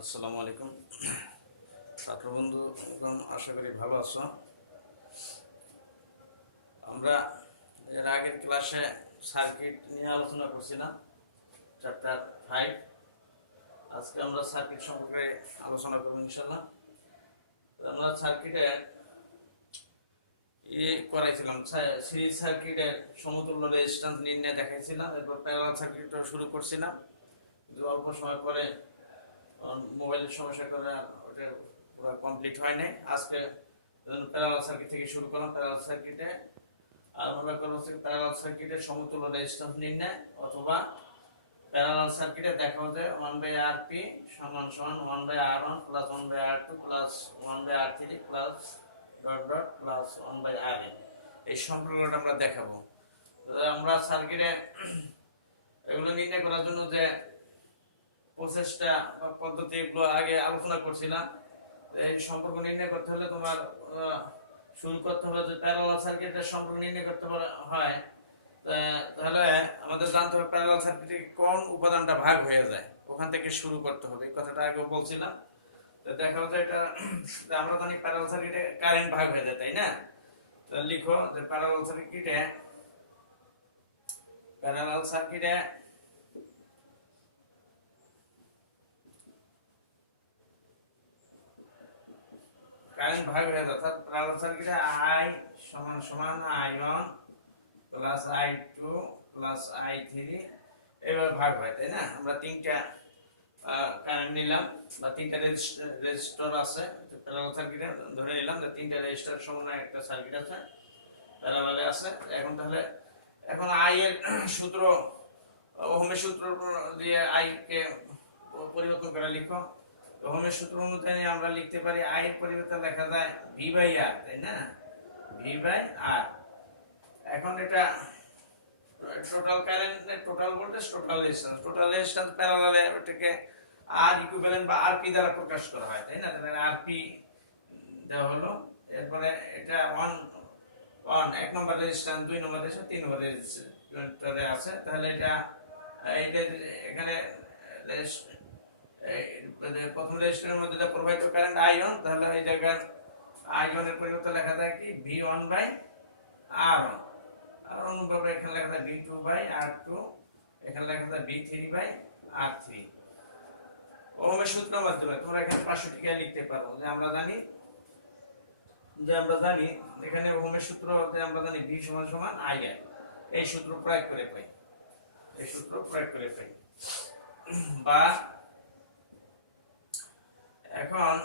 আসসালামু আলাইকুম ছাত্র বন্ধু, আশা করি ভালো আছো। আমরা এর আগের ক্লাসে সার্কিট নিয়ে আলোচনা করছিলাম, চ্যাপ্টার 5। আজকে আমরা সার্কিট সম্পর্কে আলোচনা করব ইনশাআল্লাহ। আমরা সার্কিটে করাইছিলাম, সিরিজ সার্কিটের সমতুল্য রেজিস্ট্যান্স নির্ণয় দেখাইছিলাম, এরপর প্যারালাল সার্কিটও শুরু করছিলাম, কিন্তু অল্প সময় পরে মোবাইলের সমস্যার কারণে ওটা পুরো কমপ্লিট হয় নাই। আজকে প্যারালাল সার্কিট থেকে শুরু করলাম। প্যারালাল সার্কিটে আমরা করব প্যারালাল সার্কিটের সমতুল্য রেজিস্ট্যান্স নির্ণয়, অথবা প্যারালাল সার্কিটে দেখা যায় 1/Rp সমান সমান 1/R1 plus 1/R2 plus 1/R3 plus dot dot plus 1/Rn। এই সম্পর্কটা আমরা দেখাবো। আমরা সার্কিটে এগুলো নির্ণয় করার জন্য যে প্রসেসটা বা পদ্ধতি এগুলো আগে আলোচনা করছিলাম। এই সম্পর্ক নির্ণয় করতে হলে তোমার শুরু করতে হবে যে প্যারালাল সার্কিটের সম্পর্ক নির্ণয় করতে হয়, তাহলে আমাদের জানতে হবে প্যারালাল সার্কিটে কোন উপাদানটা ভাগ হয়ে যায়, ওখান থেকে শুরু করতে হবে। এই কথাটা আগেও বলছিলাম। তো দেখা হচ্ছে এটা আমরা জানি প্যারালাল সার্কিটে কারেন্ট ভাগ হয়ে যায়, তাই না? তো লিখো যে প্যারালাল সার্কিটে কারেন্ট ভাগ হয়ে যায়, অর্থাৎ প্যারালাল সার্কিটে I সমান সমান I1 plus I2 plus I3 এভাবে ভাগ হয়, তাই না? আমরা তিনটা কারেন্ট নিলাম বা তিনটা রেজিস্টর আছে প্যারালাল সার্কিটে, ধরে নিলাম যে তিনটা রেজিস্টর সমন্বয়ে একটা সার্কিট আছে, প্যারালালে আছে। এখন I এর সূত্র, ওহমের সূত্র দিয়ে I কে পরিবর্তন করে লিখো। ওহমের সূত্র অনুযায়ী আমরা লিখতে পারি I এর পরিবর্তে লেখা যায় V/R, তাই না? V/R। এখন এটা total current, total voltage, total resistance প্যারালালে ওটাকে R ইকুইভ্যালেন্ট বা RP দ্বারা প্রকাশ করা হয়, তাই না? তাহলে RP দেওয়া হলো। এরপরে এটা 1 এক নম্বর রেজিস্ট্যান্স, 2 নম্বর রেজিস্ট্যান্স, 3 নম্বর রেজিস্ট্যান্সে আছে। তাহলে এটা এখানে প্রথম রেজিস্ট্যান্সের মধ্যে যে প্রবাহিত কারেন্ট I1, তাহলে এই জায়গার I1 এর পরিবর্তে লেখা যায় কি V1/R1, আর অনুরূপভাবে এখানে লেখা যায় V2/R2, এখানে লেখা যায় V3/R3। ওহমের সূত্রের মাধ্যমে তোমরা এখানে 500 টাকা লিখতে পারো। যে আমরা জানি এখানে ওহমের সূত্র, যে আমরা জানি V সমান সমান IR। এই সূত্র প্রয়োগ করে পাই, বা এখন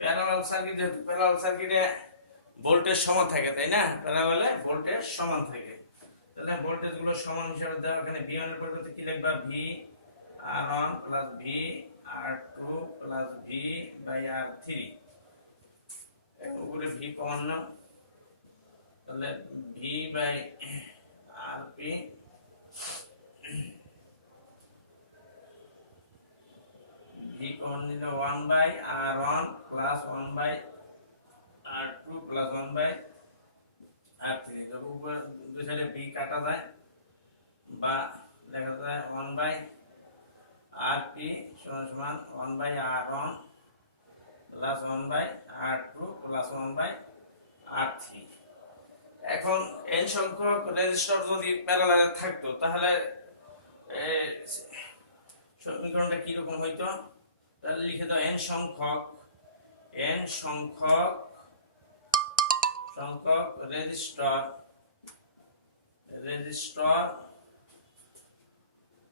প্যারালাল সার্কিট, যেহেতু প্যারালাল সার্কিটে ভোল্টেজ সমান থাকে, তাই না? প্যারালালে ভোল্টেজ সমান থাকে, তাহলে ভোল্টেজ গুলো সমান হিসাবে দেওয়া। এখানে V1 এর পরিবর্তে কি লিখবা? VR1 plus VR2 plus V/R3। উপরে V কমন নাও, তাহলে V/RP V কমন নিলে 1/R1 plus 1/R2 plus 1/R3। যখন উপরে দুই সাইডে V কাটা যায়, বা লেখা যায় 1/RP সমান সমান 1/R1 plus 1/R2 plus 1/R3। এখন n সংখ্যক রেজিস্টর যদি প্যারালালে থাকতো, তাহলে সমীকরণটা কি রকম হইতো? তাহলে লিখে দাও n সংখ্যক রেজিস্টর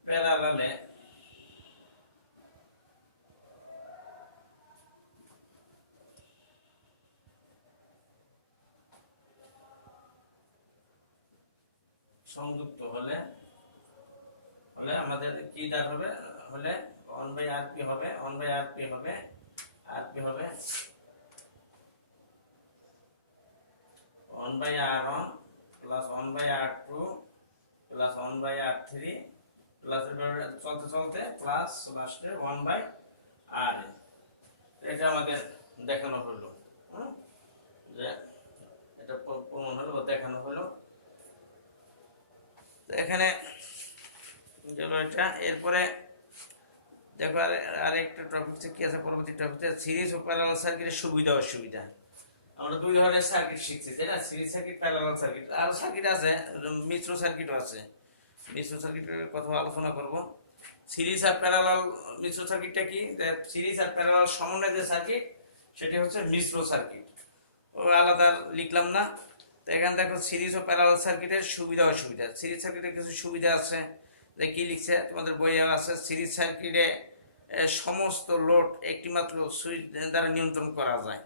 প্যারালালে সংযুক্ত হলে আমাদের কি দাঁড় হবে? হলে 1/RP হবে, RP হবে 1/R1 plus 1/R2 plus 1/R3 plus চলতে প্লাস লাস্টে 1/R। এটা আমাদের দেখানো হলো, যে এটা প্রমাণ হলো বা দেখানো হলো। এখানে গেল এটা। এরপরে দেখো আরেকটা টপিক কি আছে, পরবর্তী টপিক সিরিজ ও প্যারালাল সার্কিটের সুবিধা অসুবিধা। আমরা দুই ধরনের সার্কিট শিখছি, তাই না? Series circuit, parallel circuit. আরো সার্কিট আছে, মিশ্র সার্কিটও আছে। মিশ্র সার্কিটের কথা আলোচনা করব। সিরিজ আর প্যারালাল মিশ্র সার্কিটটা কি? সিরিজ আর প্যারালাল সমন্বয় যে সার্কিট, সেটা হচ্ছে মিশ্র সার্কিট। ও আলাদা লিখলাম না। তো এখানে দেখো সিরিজ ও প্যারালাল সার্কিটের সুবিধা অসুবিধা। সিরিজ সার্কিটের কিছু সুবিধা আছে, যে কি লিখছে তোমাদের বইয়ে আছে, সিরিজ সার্কিটে সমস্ত লোড একটি মাত্র সুইচ দ্বারা নিয়ন্ত্রণ করা যায়।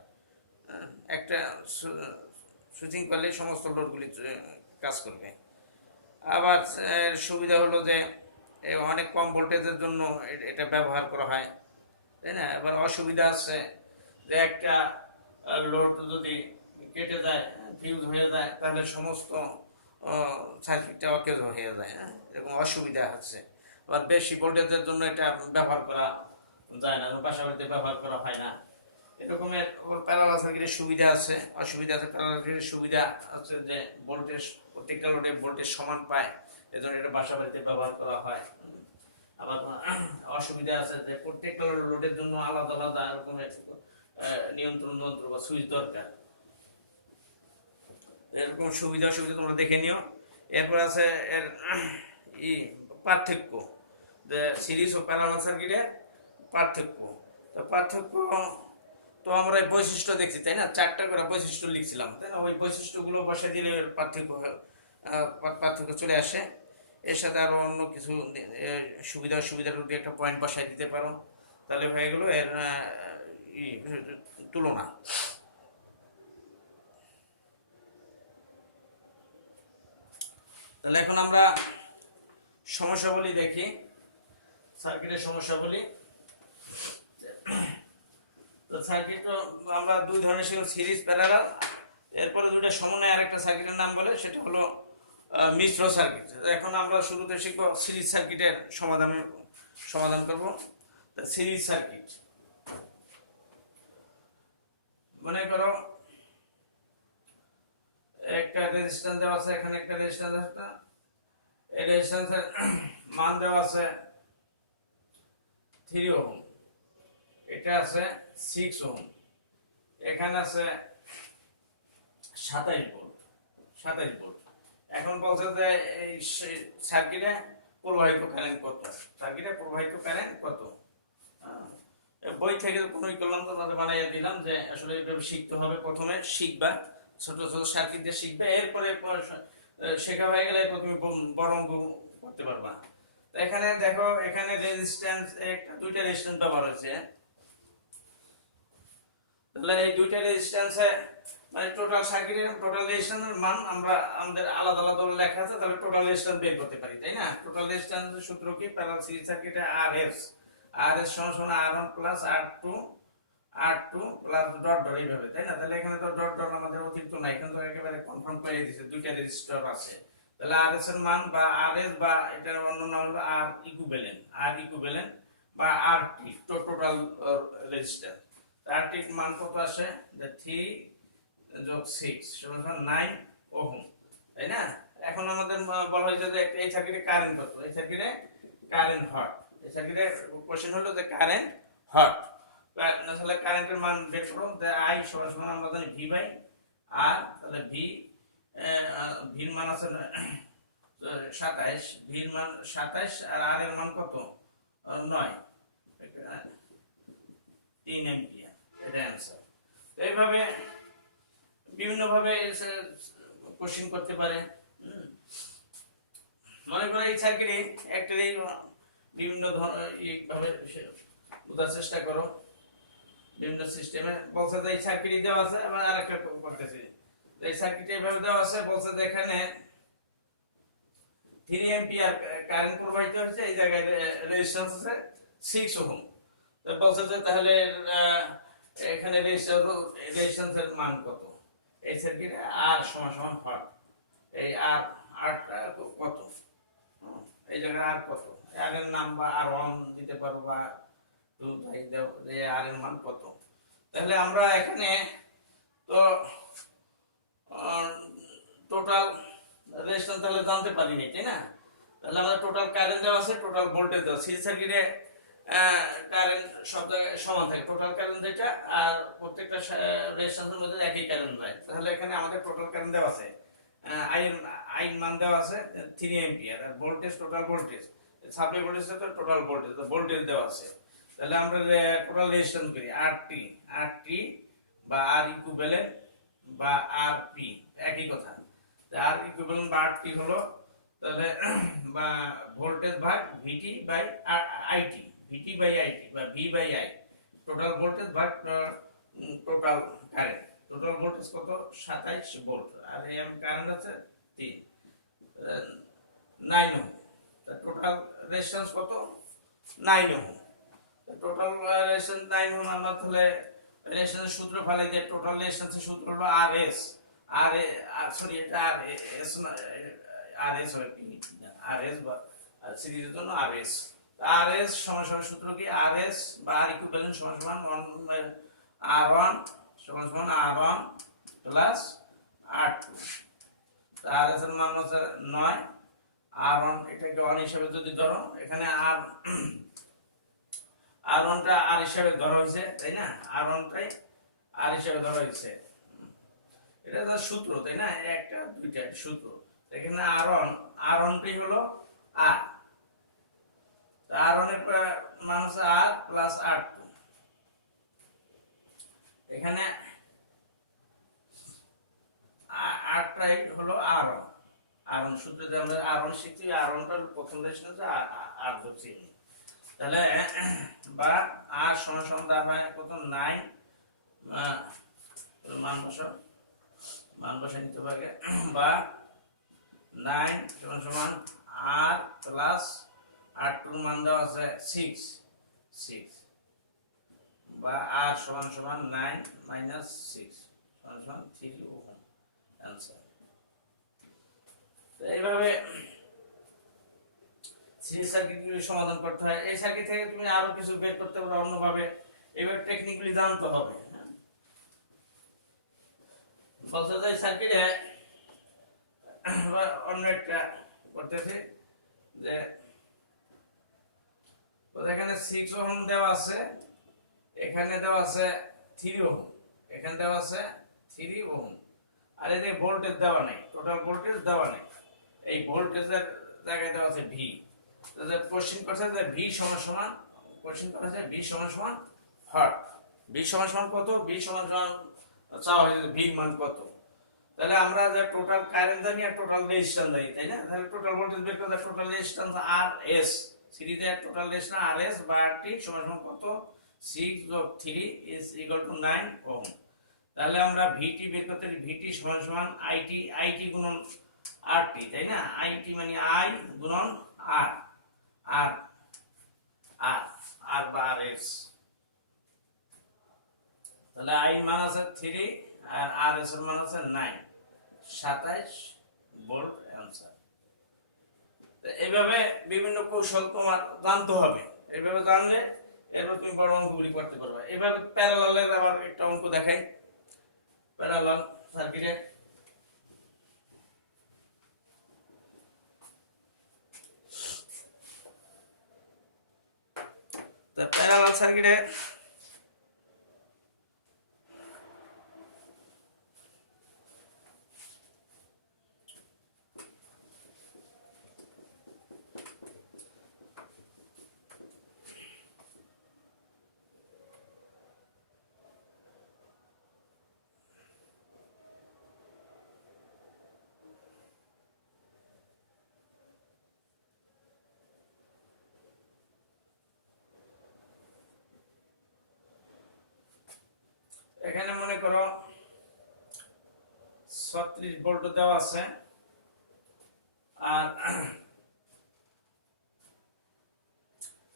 একটা সুইচিং করলে সমস্ত লোডগুলি কাজ করবে। আবার সুবিধা হলো যে অনেক কম ভোল্টেজের জন্য এটা ব্যবহার করা হয়, তাই না? এবার অসুবিধা আছে যে একটা লোড যদি কেটে যায়, ফিউজ হয়ে যায়, তাহলে সমস্ত সার্কিটটা অকেজ হয়ে যায়। এরকম অসুবিধা আছে। আবার বেশি ভোল্টেজের জন্য এটা ব্যবহার করা যায় না, পাশাপাশি ব্যবহার করা হয় না। এরকমের প্যারালাল সার্কিটের সুবিধা আছে, অসুবিধা আছে। প্যারালাল সার্কিটের সুবিধা আছে যে ভোল্টেজ, প্রত্যেকটা লোডে ভোল্টেজ সমান পায়, এজন্য এটা বাসা বাড়িতে ব্যবহার করা হয়। আবার অসুবিধা আছে যে প্রত্যেকটা লোডের জন্য আলাদা আলাদা রকমের নিয়ন্ত্রণ যন্ত্র বা সুইচ দরকার। এরকম সুবিধা অসুবিধা তোমরা দেখে নিও। এরপর আছে এর পার্থক্য, যে সিরিজ ও প্যারালাল সার্কিটের পার্থক্য। তো পার্থক্য তো আমরা বৈশিষ্ট্য দেখছি, তাই না? 4টা করে বৈশিষ্ট্য লিখছিলাম, তাই না? ওই বৈশিষ্ট্যগুলো বসে দিলে পার্থক্য চলে আসে। এর সাথে আরো অন্য কিছু সুবিধা অসুবিধার যদি একটা পয়েন্ট বসাই দিতে পারো, তাহলে হয়ে গেল এর তুলনা। তাহলে এখন আমরা সমস্যাবলী দেখি, সার্কিটের সমস্যাবলী। তো সার্কিট আমরা দুই ধরনের ছিল, সিরিজ প্যারালাল। এরপরে দুইটা সমন্বয় আরেকটা সার্কিটের নাম বলে, সেটা হলো মিশ্র সার্কিট। এখন আমরা শুরুতে শিখবো সিরিজ সার্কিটের সমাধান করব। সিরিজ সার্কিট মনে করো একটা রেজিস্ট্যান্স দেওয়া আছে, এখানে একটা রেজিস্ট্যান্স আছে, এই রেজিস্ট্যান্সের মান দেওয়া আছে 3 ওহম, এটা আছে 6 ওহম, এখানে আছে 27 ভোল্ট। এখন বলছে যে এই সার্কিটে প্রবাহিত কারেন্ট কত, বই থেকে কোনো করলাম তো তাদের বানাইয়া দিলাম যে আসলে এইভাবে শিখতে হবে। প্রথমে শিখবা, ছোট ছোট সার্কিট দিয়ে শিখবে, এরপরে শেখা হয়ে গেলে তুমি বড় অঙ্ক করতে পারবা। তো এখানে দেখো, এখানে রেজিস্ট্যান্স দুইটা রেজিস্ট্যান্স ব্যবহার হয়েছে। তাহলে এই দুইটা রেজিস্ট্যান্সে মানে টোটাল সার্কিটের টোটাল রেজিস্ট্যান্সের মান আমরা আমাদের আলাদা আলাদা লেখা আছে, তাহলে টোটাল রেজিস্ট্যান্স বের করতে পারি, তাই না? টোটাল রেজিস্ট্যান্সের সূত্র কি? প্যারালাল সিরিজ সার্কিটে RS সমান R1 plus R2 plus dot dot এইভাবে, তাই না? তাহলে এখানে তো ডট ডট আমাদের অতিরিক্ত নাই, কিন্তু একেবারে কনফার্ম করে দিয়েছে দুইটা রেজিস্টার আছে। তাহলে RS এর মান বা RS বা এটার অন্য নাম হলো R ইকুইভ্যালেন্ট বা RT টোটাল রেজিস্টার। RT এর মান কত আসে? যে 3 যোগ 6 সমান 9 ওহম, তাই না? এখন আমাদের বলা হয়েছে যে এই সার্কিটে কারেন্ট কত, এই সার্কিটে কারেন্ট হট। এই সার্কিটে কোশ্চেন হলো যে কারেন্ট হট, তাহলে কারেন্টের মান বের করো। I সমান আমরা জানি V বাই R, তাহলে ভির মান আছে 27, ভির মান 27 আর R এর মান কত? 9, 3 অ্যাম্পিয়ার, এটা অ্যানসার। তো এইভাবে বিভিন্ন ভাবে কোশ্চেন করতে পারে। মনে করো এই সার্কিটে একটা বিভিন্ন ভাবে বোঝার চেষ্টা করো, বিভিন্ন সিস্টেমে বলছে যে এই সার্কিট দেওয়া আছে। আবার আরেকটা করতেছি, এই সার্কিটে এভাবে দেওয়া আছে, বলছে যে এখানে 3 অ্যাম্পিয়ার কারেন্ট প্রবাহিত হচ্ছে, এই জায়গায় রেজিস্ট্যান্স আছে 6 ওহম। তো বলছে যে তাহলে এখানে রেজিস্ট্যান্সের মান কত? এই সার্কিটে R সমান হট, এই আরটা কত? এই জায়গায় আর কত? আর এর নাম বা R1 দিতে পারো বা 2 দাও, যে আর এর মান কত। তাহলে আমরা এখানে তো টোটাল রেজিস্ট্যান্স তাহলে জানতে পারিনি, তাই না? তাহলে আমাদের টোটাল কারেন্ট দেওয়া আছে, টোটাল ভোল্টেজ দেওয়া। সিরিজ সার্কিটে কারেন্ট সব জায়গায় সমান থাকে, টোটাল কারেন্ট যেটা, আর প্রত্যেকটা রেজিস্ট্যান্সের মধ্যে একই কারেন্ট যায়। তাহলে এখানে আমাদের টোটাল কারেন্ট দেওয়া আছে, আইন আইন মান দেওয়া আছে 3 অ্যাম্পিয়ার, আর voltage total voltage supply voltage তো টোটাল ভোল্টেজ, তো ভোল্টেজ দেওয়া আছে। তাহলে আমরা টোটাল রেজিস্ট্যান্স করি আরটি বা আর ইকুইভ্যালেন্ট বা আরপি, একই কথা। আর ইকুইভ্যালেন্ট বা আরটি হলো তাহলে বা ভোল্টেজ ভাগ VT by IT, VT by IT বা V by I, total voltage ভাগ টোটাল কারেন্ট। টোটাল ভোল্টেজ কত? 27 ভোল্ট, আর এম কারেন্ট আছে 3, 9 ওহম। টোটাল রেজিস্ট্যান্স কত? 9 ওহম। Total resistance 9 ohm. আমরা তাহলে রেজিস্ট্যান্সের সূত্র ফেলে যে টোটাল রেজিস্ট্যান্সের সূত্র হলো আরএস, সরি এটা আরএস না, আরএস হয় কি, আরএস বা সিরিজের জন্য আরএস। আরএস সমান সমান সূত্র কি? আরএস বা আর ইকুইভ্যালেন্ট সমান সমান আর1 সমান সমান আর1 প্লাস আর2। আরএস এর মান হচ্ছে 9, আর1 এটাকে 1 হিসেবে যদি ধরো, এখানে আর1 টা আর হিসেবে ধরা হয়েছে, তাই না? আর1 টাই আর হিসেবে ধরা হয়েছে, এটা তো সূত্র, তাই না? একটা দুইটা সূত্র। এখানে আর1 টি হলো আর, আর1 এর মান হচ্ছে আর প্লাস আর2। এখানে আরটাই হলো আর1 সূত্রে যে আমরা আর1 শিখছি, আর1 টার প্রথম রেজিস্ট্যান্স আর ধরছি। তাহলে বা আর সমান সমান দাঁড়ায় কত? 9, মান বসাই নিতে পারে, বা 9 সমান সমান আর প্লাস আর2 মান দেওয়া আছে 6, বা আর সমান সমান 9 মাইনাস 6 সমান সমান 3 ওহম অ্যান্সার। তো এইভাবে সিরিজ সার্কিটগুলি সমাধান করতে হয়। এই সার্কিট থেকে তুমি আরো কিছু বের করতে পারো অন্যভাবে, এইভাবে টেকনিকগুলি জানতে হবে। বলতে চাই সার্কিটে অন্য একটা করতেছি যে এখানে 6 ওহম দেওয়া আছে, এখানে দেওয়া আছে 3 ওহম, এখানে দেওয়া আছে 3 ওহম, আর এই যে ভোল্টেজ দেওয়া নেই, টোটাল ভোল্টেজ দেওয়া নেই, এই ভোল্টেজের জায়গায় দেওয়া আছে ভি। কোশ্চেন করছে যে ভি সমান সমান, কোশ্চেন করেছে ভি সমান সমান হট, ভি সমান সমান কত? ভি সমান সমান চাওয়া হয়েছে ভি মান কত। তাহলে আমরা যে টোটাল কারেন্ট জানি আর টোটাল রেজিস্ট্যান্স জানি, তাই না? তাহলে টোটাল ভোল্টেজ বের করতে টোটাল রেজিস্ট্যান্স আর এস, সিরিজের টোটাল রেজিস্ট্যান্স আর এস বা আর টি সমান সমান কত? 6 যোগ 3 ইজ ইকুয়াল টু 9 ওহম। তাহলে আমরা ভিটি বের করতে পারি, ভিটি সমান সমান আইটি গুণন আরটি, তাই না? আইটি মানে আই গুণন আর, আর আর আর বা আর এস। তাহলে আই মান আছে 3 আর আর এস এর মান আছে 9, 27 ভোল্ট অ্যান্সার। এইভাবে বিভিন্ন কৌশল তোমার জানতে হবে, এইভাবে জানলে এরপর তুমি বড় অঙ্কগুলি করতে পারবে। এইভাবে প্যারালালের আবার একটা অঙ্ক দেখাই, প্যারালাল সার্কিটে। প্যারালাল সার্কিটে এখানে মনে করো 36 ভোল্ট দেওয়া আছে, আর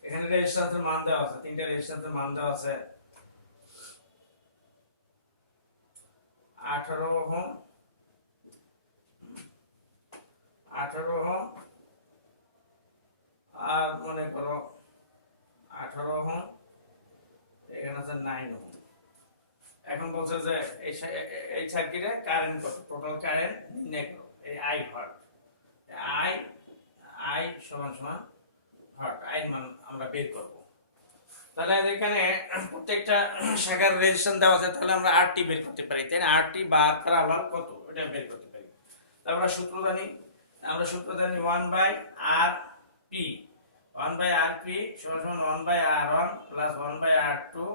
এখানে রেজিস্ট্যান্সের মান দেওয়া আছে, তিনটা রেজিস্ট্যান্সের মান দেওয়া আছে 18 ওহম, 18 ওহম, আর মনে করো 18 ওহম, এখানে আছে 9 ওহম। এখন বলছে যে এই সার্কিটে কারেন্ট কত? টোটাল কারেন্ট নির্ণয় করো। এই আই হট, আই সমান সমান হট, আই মান আমরা বের করব। তাহলে এখানে প্রত্যেকটা শাখার রেজিস্ট্রেশন দেওয়া আছে, তাহলে আমরা আরটি বের করতে পারি, তাই না? আরটি বার করা আবার কত, এটা বের করতে পারি। তারপর আমরা সূত্র জানি 1 by R P, 1 by R P সমান 1 by R 1 plus 1 by R 2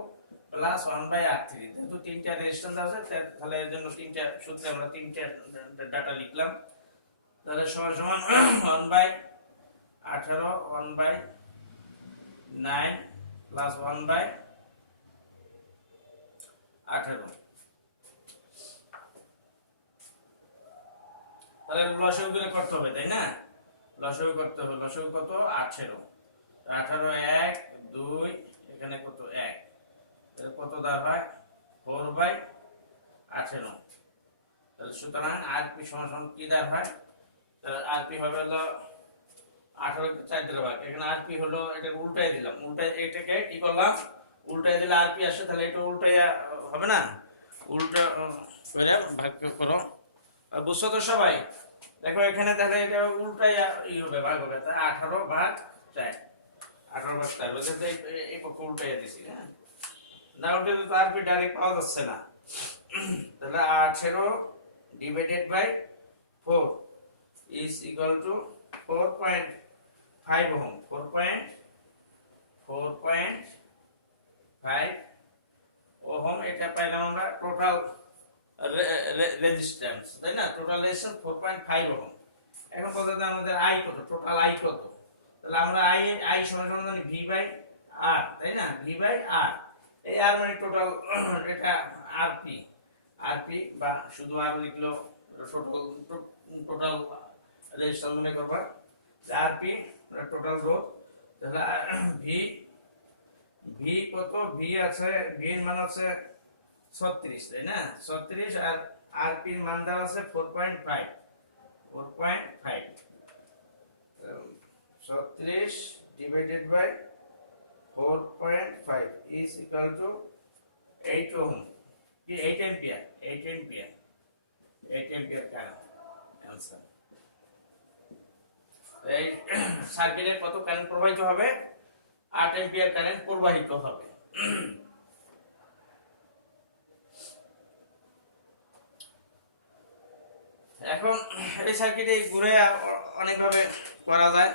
plus 1 by R 3। যেহেতু তিনটা রেজিস্ট্রেশন দেওয়া আছে, তাহলে এর জন্য তিনটা সূত্রে আমরা তিনটা ডাটা লিখলাম। তাহলে সমান 1 বাই 18, 1 বাই 9 প্লাস 1 বাই 18। তাহলে লসাগু করে করতে হবে, তাই না? লসাগু করতে হবে। লসাগু কত? 18। 18 1 2, এখানে কত 1, তাহলে কত দাঁড় হয়? 4 বাই 18। তাহলে সুতরাং আরপি সমান কি দাঁড় হয়? তাহলে আরপি হবে হলো 18 4 দ্বারা ভাগ, এখানে আরপি হলো, এটা উল্টাই দিলাম, উল্টাই এটাকে কি করলাম, উল্টাই দিলে আরপি আসে, তাহলে এটা উল্টাই হবে না, উল্টা করে ভাগ করো। বুঝছো তো সবাই? দেখো এখানে তাহলে এটা উল্টাই হবে, ভাগ হবে, তাই 18 ভাগ 4, 18 ভাগ 4 বুঝতে এই পক্ষ উল্টাই দিছি। হ্যাঁ, না উল্টে তো আরপি ডাইরেক্ট পাওয়া যাচ্ছে না। তাহলে 18 divided by 4 is equal to 4.5 ohm, 4.5 ohm. এটা পাইলাম আমরা টোটাল রেজিস্ট্যান্স, তাই না? Total resistance 4.5 ohm. এখন বলতে আমাদের আই কত, টোটাল আই কত? তাহলে আমরা আই সমান জানি ভি বাই আর, তাই না? ভি বাই আর, এই আর মানে টোটাল, এটা আরপি, আরপি বা শুধু আর লিখলো টোটাল রেজিস্ট্যান্স মনে করবা, আরপি টোটাল রোধ। তাহলে ভি, ভি কত? ভি আছে, ভি এর মান আছে 36, তাই না? 36 আর আরপি এর মান দেওয়া আছে 4.5, 4.5। 36 divided by 4.5 is equal to 8 ohm, কি 8 ampere, 8 ampere, 8 ampere current answer. এই সার্কিটে কত কারেন্ট প্রবাহিত হবে? 8 एंपियर কারেন্ট প্রবাহিত হবে। এখন এই সার্কিটে ঘুরে অনেকভাবে করা যায়,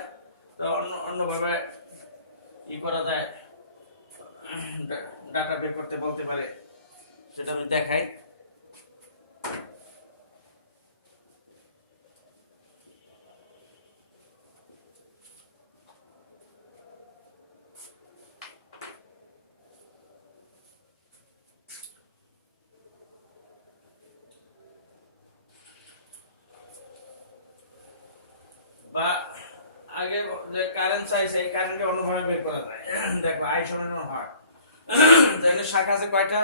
তো অন্যভাবে ই করা যায়, ডাটা বের করতে বলতে পারে, সেটা আমি দেখাই। বা আগে যে কারেন্ট চাইছে, এই কারেন্টে অন্যভাবে বের করা যায়। দেখো আই সমান হয়, যেখানে শাখা আছে কয়টা?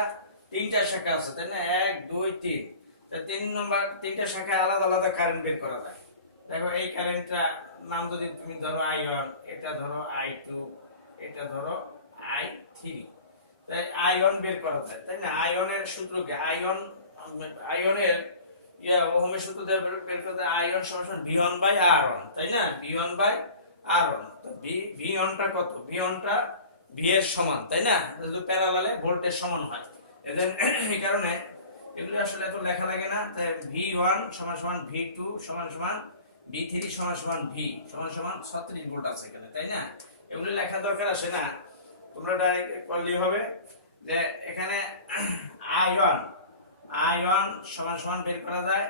3টা শাখা আছে, তাই না? 1 2 3, তো 3 নম্বর 3টা শাখায় আলাদা আলাদা কারেন্ট বের করা যায়। দেখো এই কারেন্টটা নাম যদি তুমি ধরো I1, এটা ধরো I2, এটা ধরো I3, তাই I1 বের করা যায়, তাই না? I1 এর সূত্র কি? I1 এর ওহমের সূত্র দিয়ে বের করতে I1 সমান V1 বাই R1, তাই না? V1 by R1। তো V1 টা কত? V1 টা V এর সমান, তাই না? যদি প্যারালালে ভোল্টেজ সমান হয়, এদের এই কারণে এগুলো আসলে এত লেখা লাগে না। তাই V1 সমান সমান V2 সমান সমান V3 সমান সমান V সমান সমান 36 ভোল্ট আছে এখানে, তাই না? এগুলো লেখা দরকার আসে না, তোমরা ডাইরেক্ট করলেই হবে। যে এখানে I1 সমান সমান বের করা যায়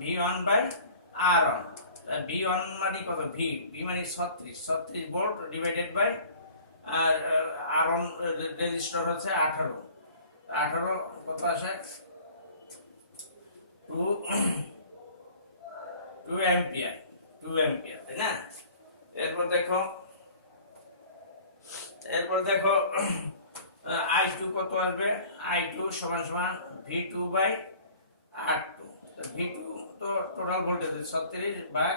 V1 বাই R1। V1 মানে কত? V মানে 36 ভোল্ট ডিভাইডেড বাই আর R1 রেজিস্টার হচ্ছে 18 কত আসে? 2 एंपियर, 2 एंपियर, তাই না? এরপর দেখো I2 কত আসবে? I2 সমান সমান V2 বাই R2। তো V2 তো টোটাল ভোল্টেজ 36 ভাগ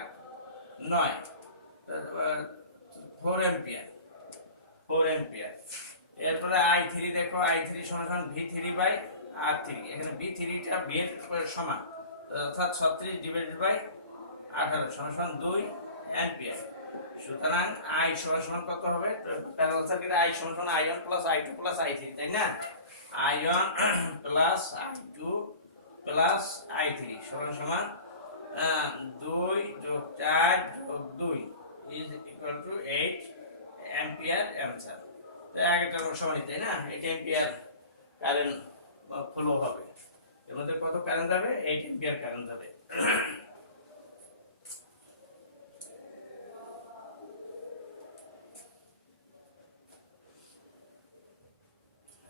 9, 4 एंपियर, 4 एंपियर। এরপরে I3 দেখো, I3 সমান সমান V3 বাই R3, এখানে V3 টা V এর সমান, অর্থাৎ 36 ডিভাইডেড বাই 18 সমান সমান 2 एंपियर। সুতরাং আই সমান সমান কত হবে? প্যারালাল সার্কিটে আই সমান সমান আই1 প্লাস আই2 প্লাস আই3, তাই না? আই1 প্লাস আই2 প্লাস আই3 সমান সমান 2 যোগ 4 যোগ 2 is equal to 8 ampere answer. তাই আগেরটার সমানই, তাই না? 8 অ্যাম্পিয়ার কারেন্ট ফ্লো হবে। এর মধ্যে কত কারেন্ট যাবে? 8 অ্যাম্পিয়ার কারেন্ট যাবে।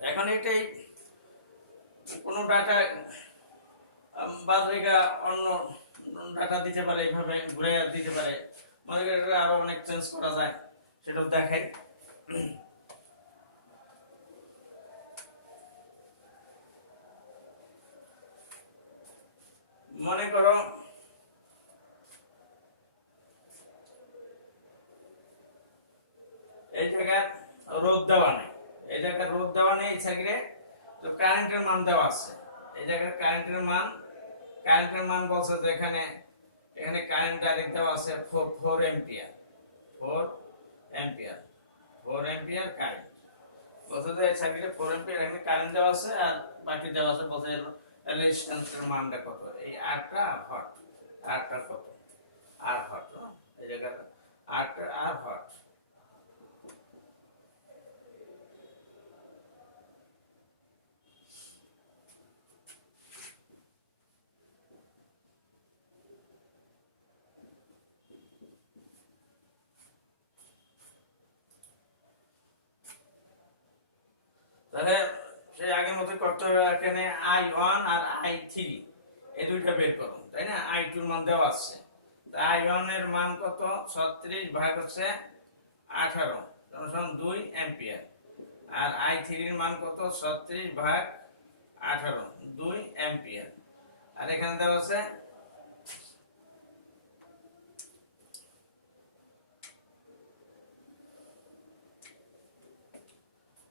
এখন এটাই কোনো ডাটা বাদ রেখা অন্য ডাটা দিতে পারে, এইভাবে ঘুরে দিতে পারে, মনে করি আরো অনেক চেঞ্জ করা যায়, সেটাও দেখাই। মনে করো এই জায়গায় রোদ দেওয়া নেই, এই জায়গায় রোদ দেওয়া নেই, এই সাইডে তো কারেন্টের মান দেওয়া আছে। এই জায়গায় কারেন্টের মান বলছে যে এখানে কারেন্ট ডাইরেক্ট দেওয়া আছে 4 অ্যাম্পিয়ার, 4 অ্যাম্পিয়ার, 4 অ্যাম্পিয়ার কারেন্ট বলছে যে এই সাইডে 4 অ্যাম্পিয়ার এখানে কারেন্ট দেওয়া আছে, আর বাকি দেওয়া আছে বলছে রেজিস্ট্যান্সের মানটা কত, এই আরটা হট, আরটা কত, আর হট, এই জায়গায় আরটা আর হট। তাহলে সেই আগের মতো করতে হবে, এখানে I1 আর I3 এই দুইটা বের করুন, তাই না? I2 এর মান দেওয়া আছে, I1 এর মান কত? 36 ভাগ হচ্ছে 18 সমান 2 অ্যাম্পিয়ার, আর I3 এর মান কত? 36 ভাগ 18 2 অ্যাম্পিয়ার, আর এখানে দেওয়া আছে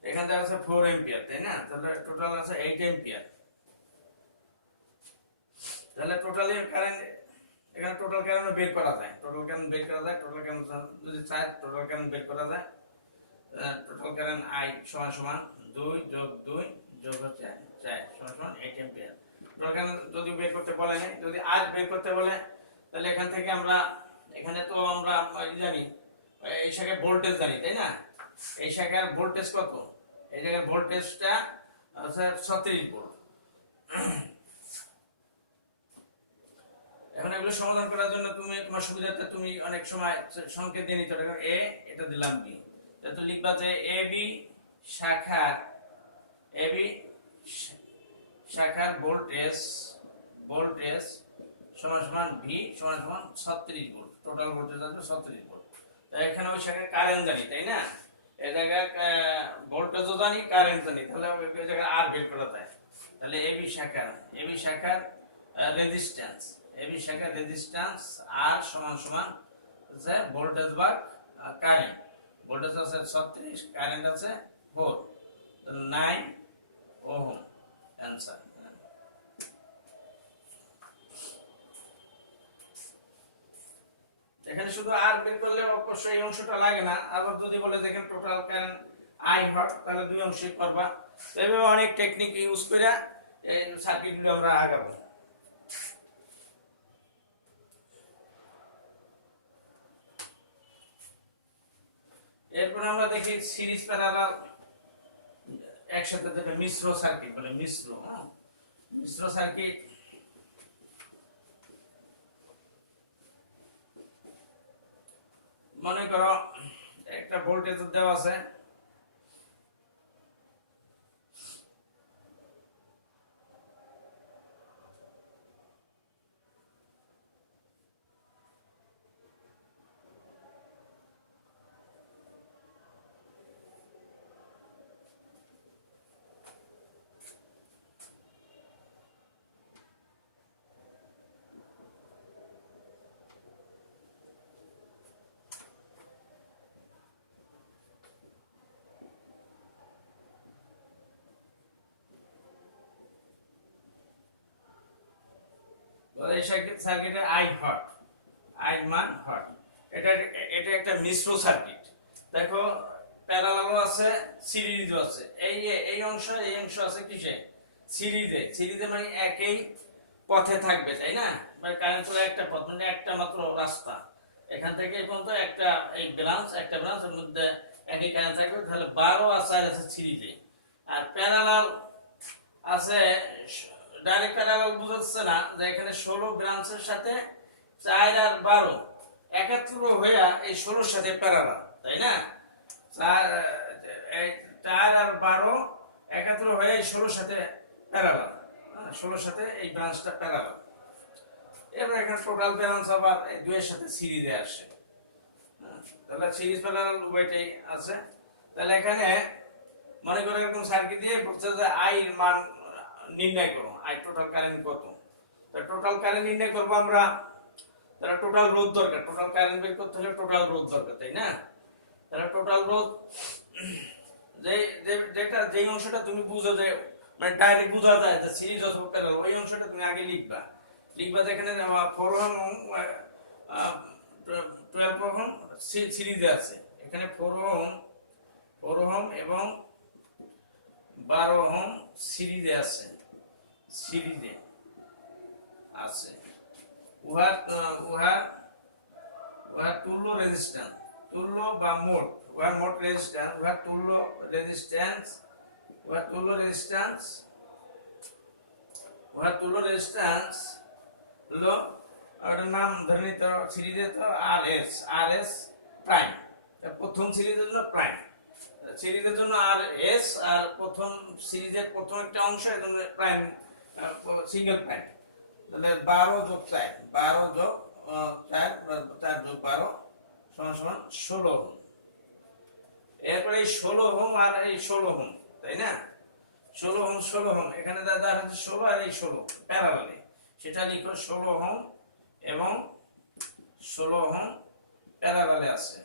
এখানে দেওয়া আছে 4 অ্যাম্পিয়ার, তাই না? তাহলে টোটাল আছে 8 অ্যাম্পিয়ার। তাহলে টোটালি কারেন্ট, এখানে টোটাল কারেন্ট বের করা যায়, টোটাল কারেন্ট বের করা যায়, টোটাল কারেন্ট যদি চাই টোটাল কারেন্ট বের করা যায়। টোটাল কারেন্ট I সমান সমান 2 যোগ 2 যোগ হচ্ছে 4 সমান সমান 8 অ্যাম্পিয়ার। টোটাল কারেন্ট যদি বের করতে বলে, যদি আর বের করতে বলে, তাহলে এখান থেকে আমরা, এখানে তো আমরা জানি এই শাখায় ভোল্টেজ জানি, তাই না? এই শাখার ভোল্টেজ কত? এই জায়গায় ভোল্টেজটা আছে 36 ভোল্ট। এখন এগুলো সমাধান করার জন্য তুমি তোমার সুবিধার্থে তুমি অনেক সময় সংকেত দিয়ে নিতে পারো, এ এটা দিলাম বি, তো লিখবা যে এ বি শাখার ভোল্টেজ সমান সমান ভি সমান সমান 36 ভোল্ট, টোটাল ভোল্টেজ আছে 36 ভোল্ট। তাই এখানে ওই শাখার কারেন্ট জানি, তাই না? এই জায়গায় ভোল্টেজও জানি, কারেন্ট জানি, তাহলে ওই জায়গায় আর বের করা যায়। তাহলে এবি শাখার রেজিস্ট্যান্স আর সমান সমান যে ভোল্টেজ ভাগ কারেন্ট, ভোল্টেজ আছে 36, কারেন্ট আছে 4, 9 ওহম অ্যানসার। এখানে শুধু আর বের করলে অবশ্যই এই অংশটা লাগে না, আবার যদি বলে দেখেন টোটাল কারেন্ট আই হট, তাহলে দুই অংশই করবা। এভাবে অনেক টেকনিক ইউজ করে এই সার্কিটগুলো আমরা আগাবো। এরপর আমরা দেখি সিরিজ প্যারালাল একসাথে যেটা মিশ্র সার্কিট বলে, মিশ্র সার্কিট। মনে করো একটা ভোল্টেজ দেওয়া আছে, এই সার্কিটে আই মান হট, এটা এটা একটা মিশ্র সার্কিট। দেখো প্যারালালও আছে, সিরিজও আছে। এই অংশ আছে কিসে? সিরিজে। সিরিজে মানে একই পথে থাকবে, তাই না? মানে কারেন্ট হলো একটা পথ, মানে একটা মাত্র রাস্তা, এখান থেকে এই পর্যন্ত একটা একটা ব্রাঞ্চ এর মধ্যে একই কারেন্ট থাকবে। তাহলে 12 আছে আর আছে সিরিজে। আর প্যারালাল আছে, ডাইরেক্ট প্যারালাল বুঝাচ্ছে না যে এখানে 16 ব্রাঞ্চের সাথে 4 আর 12 একাত্র হয়ে এই 16 সাথে প্যারালাল, তাই না? 4 আর 12 একাত্র হয়ে এই 16 সাথে প্যারালাল, 16 সাথে এই ব্রাঞ্চটা প্যারালাল। এবার এখানে টোটাল ব্যালেন্স আবার এই দুইয়ের সাথে সিরিজে আসে। তাহলে সিরিজ প্যারালাল উভয়টাই আছে। তাহলে এখানে মনে করো এরকম সার্কিট দিয়ে বলছে যে আই এর মান নির্ণয় করো, আই টোটাল কারেন্ট কত। তো টোটাল কারেন্ট নির্ণয় করব আমরা, তাহলে টোটাল রোধ দরকার। টোটাল কারেন্ট বের করতে হলে টোটাল রোধ দরকার, তাই না? তাহলে টোটাল রোধ যেই অংশটা তুমি বুঝো, যে মানে ডাইরেক্ট বোঝা যায় যে সিরিজ অথবা প্যারালাল, ওই অংশটা তুমি আগে লিখবা। যেখানে 4 ওহম 12 ওহম সিরিজে আছে, এখানে 4 ওহম এবং 12 ওহম সিরিজে আছে। উহার তুল্য রেজিস্ট্যান্স, তুল্য বা মোট, উহার মোট রেজিস্ট্যান্স, উহার তুল্য রেজিস্ট্যান্স হলো, ওটার নাম ধরে নিতে হবে সিরিজে, তো আর এস প্রাইম। প্রথম সিরিজের জন্য প্রাইম, সিরিজের জন্য আর এস, আর প্রথম সিরিজের প্রথম একটা অংশ এর জন্য প্রাইম, সিঙ্গেল প্রাইম। তাহলে 12 যোগ 4, 12 যোগ 4 যোগ 12 সমান সমান 16 ওহম। এরপরে এই 16 ওহম আর এই 16 ওহম, তাই না? 16 ওহম এখানে দাদা হচ্ছে 16 আর এই 16 প্যারালালে, সেটা লিখো 16 ওহম এবং 16 ওহম প্যারালালে আছে।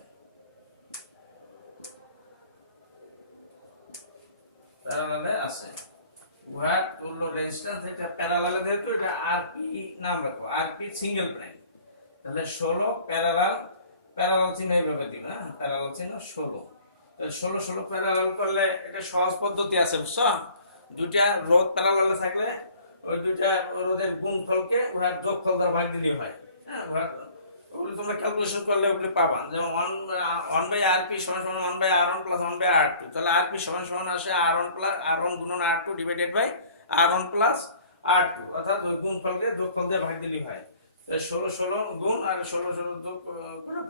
উহার তুল্য রেজিস্ট্যান্স, এটা প্যারালালে যেহেতু এটা আরপি নাম রাখো, আরপি সিঙ্গেল প্রাইম। তাহলে 16 প্যারালাল চিহ্ন এইভাবে দিব, না প্যারালাল চিহ্ন 16। তাহলে 16 প্যারালাল করলে এটা সহজ পদ্ধতি আছে, বুঝছো? দুইটা রোধ প্যারালালে থাকলে ওই দুইটা রোধের গুণফলকে উহার যোগফল দ্বারা ভাগ দিলেই হয়। হ্যাঁ, ওগুলো তোমরা ক্যালকুলেশন করলে ওগুলো পাবা। যেমন 1/rp সমান সমান 1/r1 প্লাস 1/r2। তাহলে rp সমান সমান আসে r1 প্লাস r1 গুণন r2 divided by r1 plus r2, অর্থাৎ গুণফলকে যোগফল দিয়ে ভাগ দিলেই হয়। তাহলে 16 গুণ আর 16 যোগ করে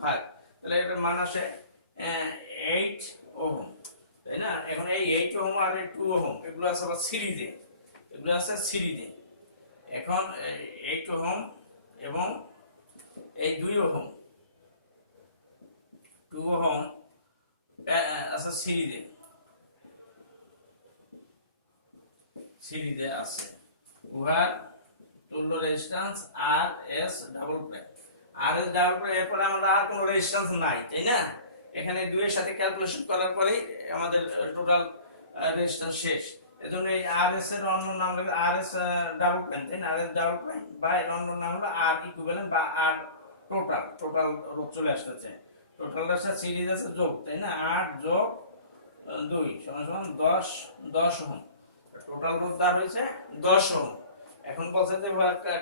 ভাগ, তাহলে এটার মান আসে 8 ওহম, তাই না? এখন এই 8 ওহম আর এই 2 ওহম এগুলো আছে আবার সিরিজে, এখন 8 ওহম এবং এই 2 ওহম আছে সিরিজে আছে। উহার তুল্য রেজিস্ট্যান্স আর এস ডাবল প্রাইম। এরপরে আমাদের আর কোনো রেজিস্ট্যান্স নাই, তাই না? এখানে 2 এর সাথে ক্যালকুলেশন করার পরেই আমাদের টোটাল রেজিস্ট্যান্স শেষ। এজন্য এই আর এস এর অন্য নাম হলো আর এস ডাবল প্রাইম, তাই না? আর এস ডাবল প্রাইম বা এর অন্য নাম হলো আর ইকুইভ্যালেন্ট বা আর টোটাল রোধ চলে আসছে। টোটাল আছে সিরিজ আছে যোগ, তাই না? 8 যোগ 2 সমান সমান 10 ওহম। টোটাল রোধ দাঁড় হয়েছে 10 ওহম। এখন বলছে যে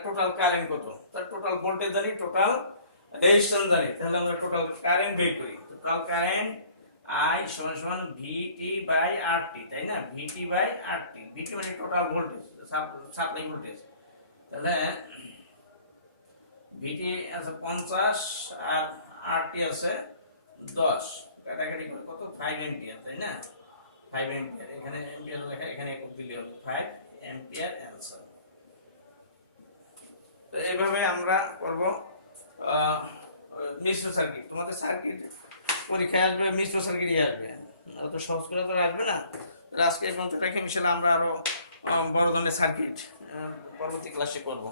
টোটাল কারেন্ট কত, তার টোটাল ভোল্টেজ জানি, টোটাল রেজিস্ট্যান্স জানি। তাহলে আমরা টোটাল কারেন্ট বের করি। টোটাল কারেন্ট I সমান সমান VT বাই RT, তাই না? VT বাই RT, VT মানে টোটাল ভোল্টেজ, সাপ্লাই ভোল্টেজ। তাহলে VT আছে 50 আর RT আছে 10, কাটাকাটি করে কত 5 অ্যাম্পিয়ার, তাই না? 5 অ্যাম্পিয়ার, এখানে অ্যাম্পিয়ার লেখা, এখানে একক দিলে হবে 5 অ্যাম্পিয়ার অ্যানসার। তো এইভাবে আমরা করব মিশ্র সার্কিট। তোমাদের সার্কিট পরীক্ষায় আসবে মিশ্র সার্কিটই আসবে, অত সহজ করে তো আসবে না। আজকে এই পর্যন্ত রেখে ইনশাআল্লাহ আমরা আরো বড় ধরনের সার্কিট পরবর্তী ক্লাসে করব।